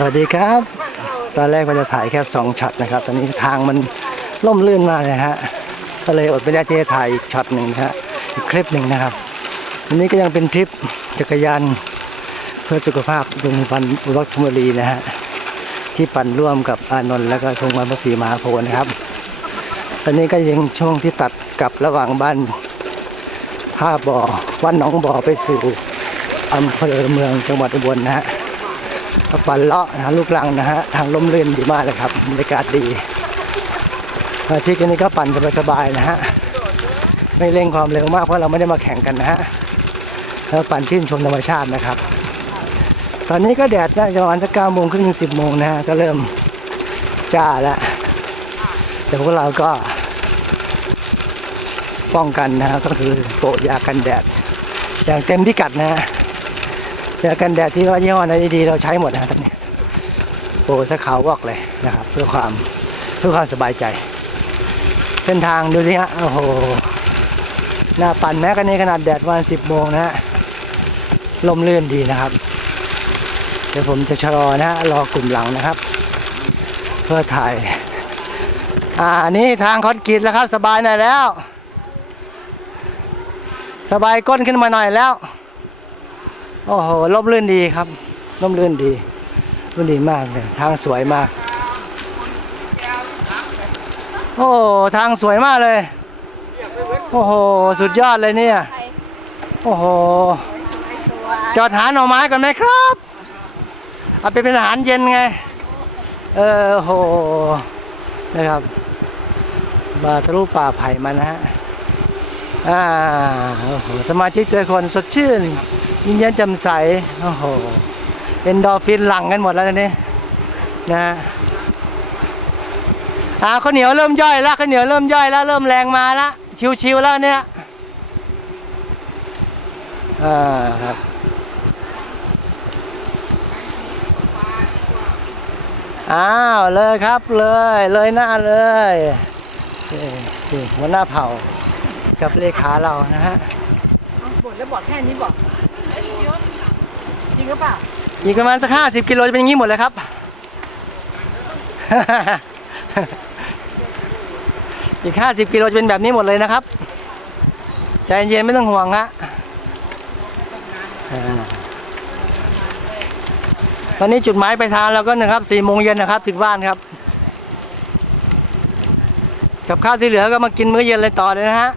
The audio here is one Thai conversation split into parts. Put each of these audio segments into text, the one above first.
สวัสดีครับ ตอนแรกว่าจะถ่ายแค่สองช็อตนะครับ ตอนนี้ทางมันล่มลื่นมากเลยฮะ ก็เลยอดไม่ได้ที่จะถ่ายอีกช็อตหนึ่งนะฮะ อีกคลิปหนึ่งนะครับอันนี้ก็ยังเป็นทริปจักรยานเพื่อสุขภาพโรงพยาบาลอุรักธมบุรีนะฮะ ที่ปั่นร่วมกับอานนท์แล้วก็ทงวันพระศรีมหาโพธิ์นะครับ ตอนนี้ก็ยังช่วงที่ตัดกับระหว่างบ้านท่าบ่อวัดหนองบ่อไปสู่อำเภอเมืองจังหวัดอุบลนะฮะ ปั่นเลาะนะลูกลังนะฮะทางล่มเลื่นดีมากเลยครับบรรยากาศดีอาทิตย์นี้ก็ปั่นสบายๆนะฮะไม่เร่งความเร็วมากเพราะเราไม่ได้มาแข่งกันนะฮะเราปั่นชื่นชมธรรมชาตินะครับ ตอนนี้ก็แดดน่าจะประมาณสักเก้าโมงครึ่งสิบโมงนะฮะก็เริ่มจ้าแล้วแต่พวกเราก็ ป้องกันนะฮะก็คือโปะยากันแดดอย่างเต็มที่กัดนะฮะ ยากันแดดที่ว่ายี่ห้อไหนดีเราใช้หมดนะครับตอนนี้โอ้สะขาววอกเลยนะครับ เพื่อความเพื่อความสบายใจ เส้นทางดูสิฮะโอ้โหหน้าปั่นแม้กันในขนาดแดดวันสิบโมงนะฮะลมเลื่อนดีนะครับ เดี๋ยวผมจะชะลอนะฮะรอกลุ่มหลังนะครับ เพื่อถ่ายอ่านนี้ทางคอนกรีตแล้วครับ สบายหน่อยแล้ว สบายก้นขึ้นมาหน่อยแล้ว โอ้โหร่มรื่นดีครับร่มรื่นดีร่มดีมากเลยทางสวยมาก โอ้โหทางสวยมากเลย โอ้โห สุดยอดเลยเนี่ย โอ้โห จอดหาหน่อไม้ก่อนไหมครับ เอาไปเป็นอาหารเย็นไง เออโอ้โหนะครับ มาทะลุป่าไผ่มานะฮะ อ่าโอ้โหสมาชิกแต่ละคนสดชื่น ยิ้มแย้มแจ่มใสโอ้โหเอนดอร์ฟินหลั่งกันหมดแล้วตอนนี้นะอ่าข้าวเหนียวเริ่มย่อยแล้วข้าวเหนียวเริ่มย่อยแล้วเริ่มแรงมาแล้วชิวๆแล้วเนี่ยอ่าครับอ้าวเลยครับเลยเลยหน้าเลยนี่นี่หัวหน้าเผ่า กับเลขาเรานะฮะบ่นแล้วบอกแค่นี้บอกจริงหรือเปล่าอีกประมาณสักห้าสิบกิโลจะเป็นอย่างนี้หมดเลยครับ อีกห้าสิบกิโลจะเป็นแบบนี้หมดเลยนะครับ ใจเย็นไม่ต้องห่วงฮะอ่าตอนนี้จุดหมายปลายทางเราก็นะครับสี่โมงเย็นนะครับ ถึงบ้านครับ กับข้าวที่เหลือก็มากินมื้อเย็นเลยต่อเลยนะฮะ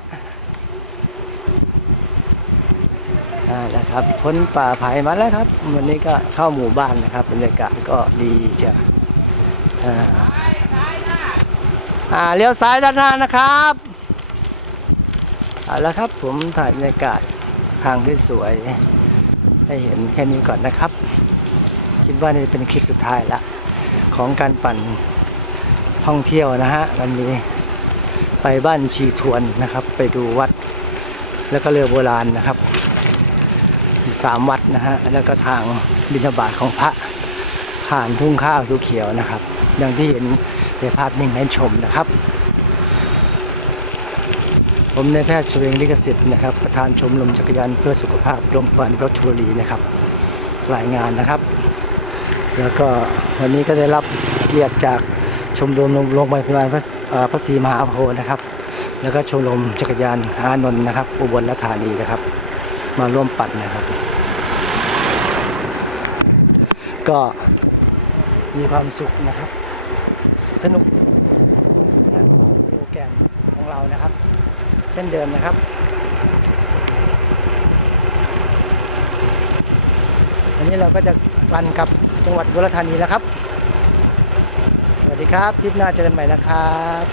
อ่าแล้วครับพ้นป่าไผ่มาแล้วครับ วันนี้ก็เข้าหมู่บ้านนะครับ บรรยากาศก็ดีจ้ะอ่าอ่าเลี้ยวซ้ายด้านหน้านะครับเอาละครับผมถ่ายบรรยากาศทางที่สวย ให้เห็นแค่นี้ก่อนนะครับ คิดว่านี่เป็นคลิปสุดท้ายละของการปั่นท่องเที่ยวนะฮะวันนี้ไปบ้านชีทวนนะครับ ไปดูวัด แล้วก็เรือโบราณนะครับ สามวัดนะฮะแล้วก็ทางบิณฑบาตของพระผ่านทุ่งข้าวเขียวนะครับ อย่างที่เห็นในภาพนิ่งให้ชมนะครับ ผมนายแพทย์เฉวงลิขสิทธิ์นะครับประธานชมรมจักรยานเพื่อสุขภาพโรงพยาบาลรัชบุรีนะครับรายงานนะครับ แล้วก็วันนี้ก็ได้รับเกียรติจากชมรมโรงพยาบาลพระพระศรีมหาโพธิ์นะครับ แล้วก็ชมรมจักรยานอานนท์นะครับ อุบลราชธานีนะครับ มาร่วมปั่นนะครับ ก็มีความสุขนะครับ สนุกนะสโลแกนของเรานะครับ เช่นเดิมนะครับ วันนี้เราก็จะปั่นกับจังหวัดบุรีธานีแล้วครับ สวัสดีครับทริปหน้าเจอกันใหม่นะครับ